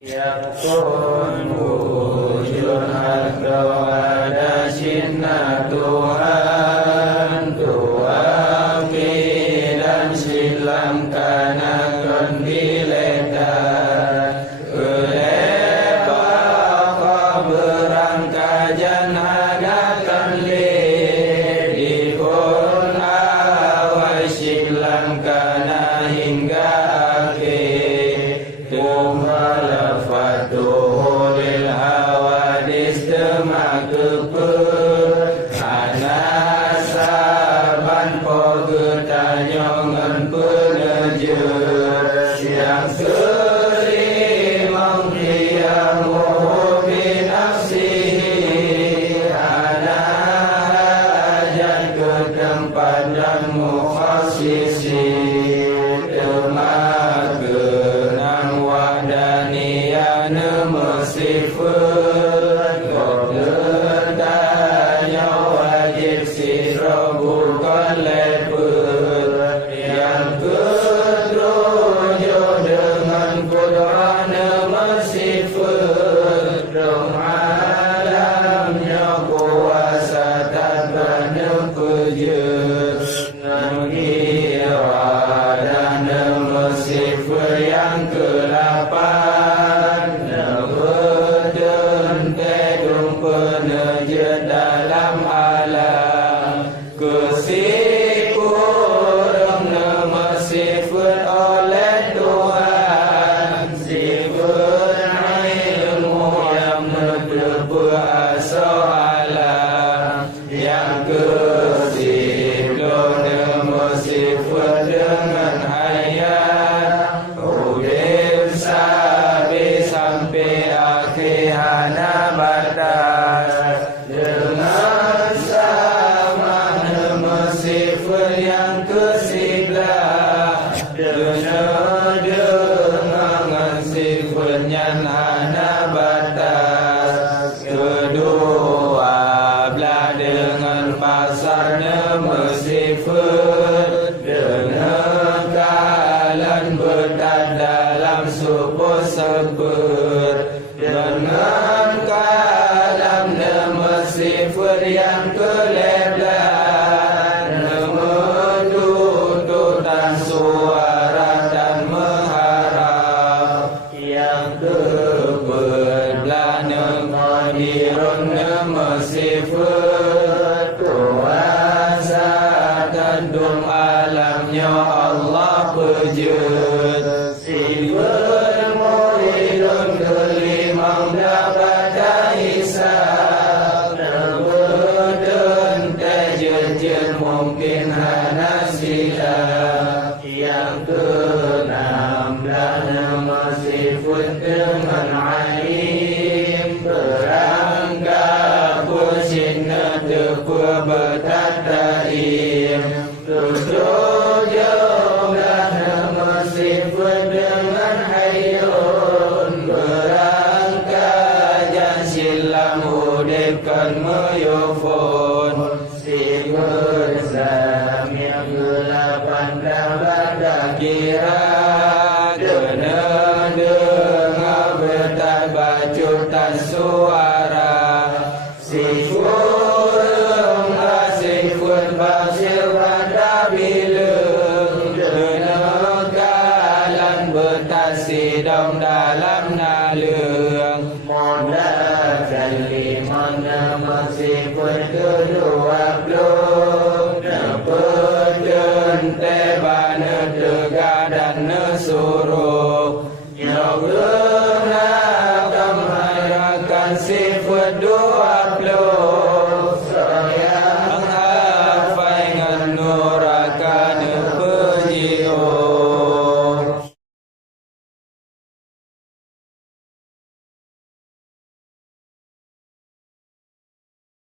Yakun wujud atau ada sinar Tuhan dan silam kanakan biletan Kelebah berangkajan hadakan Dikun awal silam kana hingga akhir Fatuhu lil hawadis temakepur Anasaban pogetanyongan penejur Yang kerimang diyamuhu binafsihi Anahajan ke tempat dan mukhasisi Mesifun Kodetanya wajib sirah bukan lepur Yang ketujuh dengan kudrahnya mesifun Dong alamnya kuasa tanpanya pejus Mengiradana mesifun yang ke-8 dalam alam kesipurang nama sifat oleh Tuhan sifat ilmu yang berkuasa alam yang kesipulung nama sifat dengan hayat udip sampai akhir hana batas dengan sama nama sifat yang ke-11 dengan sifatnya hana batas kedua belah dengan pasar nama sifat dengan kalan berdat dalam subuh sebut dengan kalam nama sifat yang ke-11 nama tuntutan suara dan mengharap yang ke-11 nama dirun nama sifat kuasa tandung alamnya Allah pejut sifat muridun kelimang dapat hisab Nabudun tajajan mungkin hana silap Yang ke-16 nama sifat dengan alim Berangkat pusinna tepu bertataim Tujuh nama sifat dengan hayyun Berangkat silam udipkan meyufun sifat samia ke-8 dapat kira Kena dengar bertak bacutan suara Sifurung sifat basir pada bilung Kena kalan bertasidam dalam nalung Moda kaliman nama sifat kedua